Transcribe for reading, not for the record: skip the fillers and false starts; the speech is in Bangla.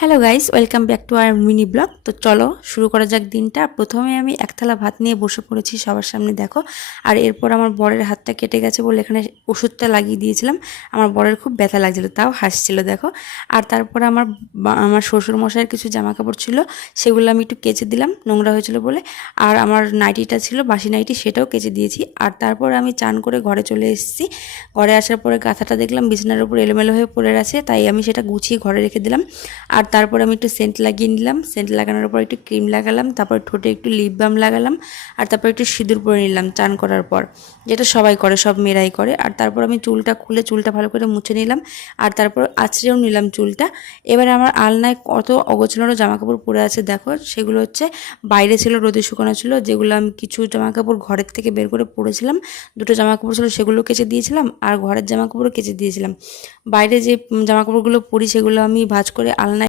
Hello guys, welcome back to our mini blog. তো চলো শুরু করা যাক দিনটা। প্রথমে আমি এক থালা ভাত নিয়ে বসে পড়েছি সবার সামনে, দেখো। আর এরপর আমার বরের হাতটা কেটে গেছে বলে এখানে ওষুধটা লাগিয়ে দিয়েছিলাম। আমার বরের খুব ব্যথা লাগছিল, তাও হাসছিল, দেখো। আর তারপর আমার শ্বশুর মশাইয়ের কিছু জামা কাপড় ছিল, সেগুলো আমি একটু কেচে দিলাম, নোংরা হয়েছিল বলে। আর আমার নাইটিটা ছিল, বাসি নাইটি, সেটাও কেচে দিয়েছি। আর তারপর আমি চান করে ঘরে চলে এসেছি। ঘরে আসার পরে গাথাটা দেখলাম বিছানার উপর এলোমেলো হয়ে পড়ে আছে, তাই আমি সেটা গুছিয়ে ঘরে রেখে দিলাম। আর তারপর আমি একটু সেন্ট লাগিয়ে নিলাম। সেন্ট লাগানোর পর একটু ক্রিম লাগালাম, তারপর ঠোঁটে একটু লিপ বাম লাগালাম। আর তারপর একটু সিঁদুর পরে নিলাম চান করার পর, যেটা সবাই করে, সব মেয়েরাই করে। আর তারপর আমি চুলটা খুলে চুলটা ভালো করে মুছে নিলাম। আর তারপর আঁচড়েও নিলাম চুলটা। এবার আমার আলনায় কত অগোছালো জামা কাপড় পরে আছে দেখো। সেগুলো হচ্ছে বাইরে ছিল, রোদে শুকানো ছিল, যেগুলো আমি কিছু জামা কাপড় ঘরের থেকে বের করে পরেছিলাম। দুটো জামা কাপড় ছিল, সেগুলো কেচে দিয়েছিলাম। আর ঘরের জামা কাপড়ও কেচে দিয়েছিলাম। বাইরে যে জামা কাপড়গুলো পরি সেগুলো আমি ভাঁজ করে আলনায়